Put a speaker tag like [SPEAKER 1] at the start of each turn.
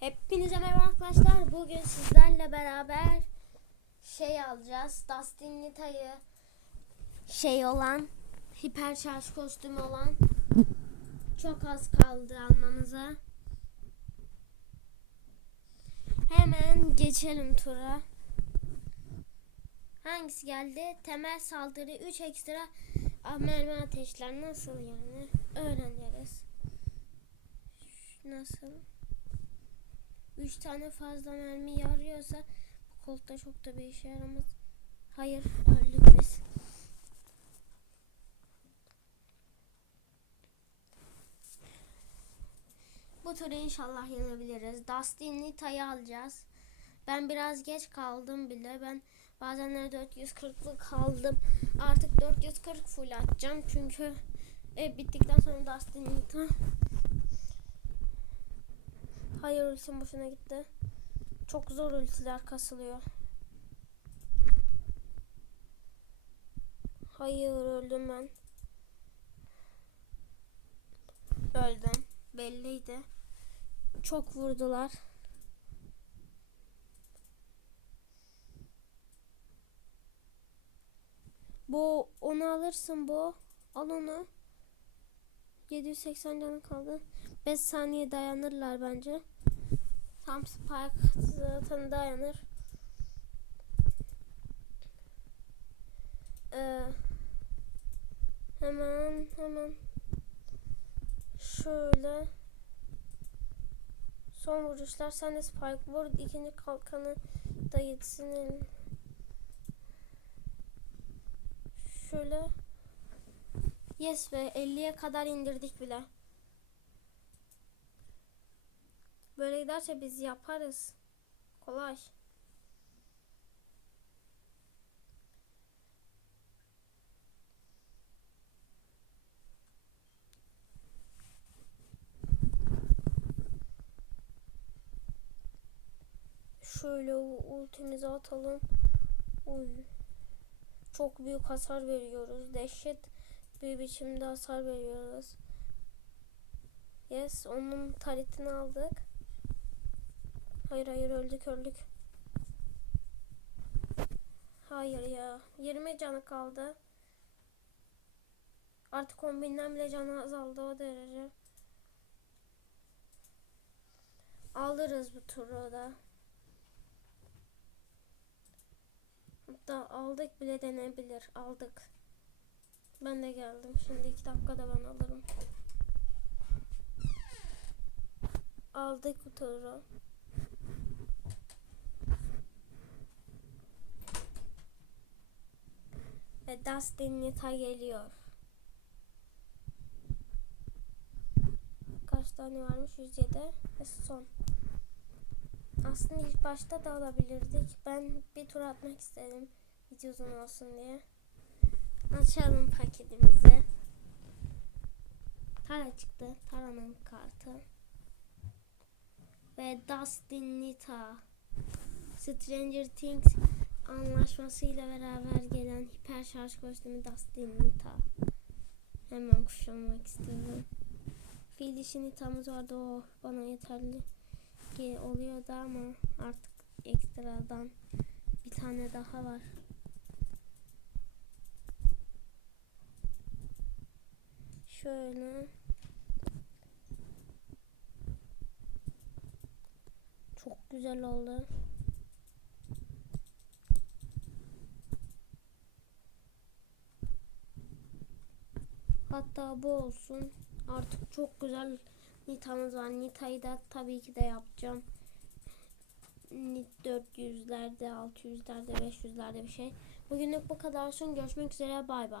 [SPEAKER 1] Hepinize merhaba arkadaşlar. Bugün sizlerle beraber şey alacağız. Dustin Nita'yı şey olan hiper şarj kostümü olan çok az kaldı almamıza. Hemen geçelim tura. Hangisi geldi? Temel saldırı 3 ekstra ah, mermi ateşler nasıl yani? Öğreniriz. Nasıl? 3 tane fazla mermi yarıyorsa bu kolta çok da bir işe yaramaz. Hayır öldük biz. Bu turu inşallah yenebiliriz. Dustin Nita'yı alacağız. Ben biraz geç kaldım bile. Ben bazenleri 440'lık kaldım. Artık 440 full atacağım. Çünkü e, bittikten sonra Dustin Nita Hayır ultim boşuna gitti. Çok zor ultiler kasılıyor. Hayır öldüm ben. Öldüm. Belliydi. Çok vurdular. Bu onu alırsın bu. Al onu. 780 canı kaldı. 5 saniye dayanırlar bence. Tam Spike zaten dayanır. Ee, hemen hemen şöyle son vuruşlar sen de Spike vur ikinci kalkanı da yetsin şöyle yes ve 50'ye kadar indirdik bile. Böyle giderse biz yaparız. Kolay. Şöyle ultimizi atalım. Uy. Çok büyük hasar veriyoruz. Dehşet bir biçimde hasar veriyoruz. Yes, onun taretini aldık. Hayır hayır öldük öldük. Hayır ya. 20 canı kaldı. Artık 10 binden bile canı azaldı o derece. Alırız bu turu da. Hatta aldık bile denebilir. Aldık. Ben de geldim. Şimdi iki dakikada ben alırım. Aldık bu turu. Ve Dustin Nita geliyor. Kaç tane varmış? 107 ve son. Aslında ilk başta da alabilirdik. Ben bir tur atmak istedim. Video uzun olsun diye. Açalım paketimizi. Tara çıktı. Tara'nın kartı. Ve Dustin Nita. Stranger Things anlaşmasıyla beraber gelen hiper şarj kostümü Dustin Nita. Hemen kuşanmak istedim. Fil dişi Nita'mız vardı o bana yeterli ki oluyordu ama artık ekstradan bir tane daha var. Şöyle çok güzel oldu. Hatta bu olsun. Artık çok güzel Nita'mız var. Nita'yı da tabii ki de yapacağım. Nit 400'lerde, 600'lerde, 500'lerde bir şey. Bugünlük bu kadar olsun. Görüşmek üzere. Bay bay.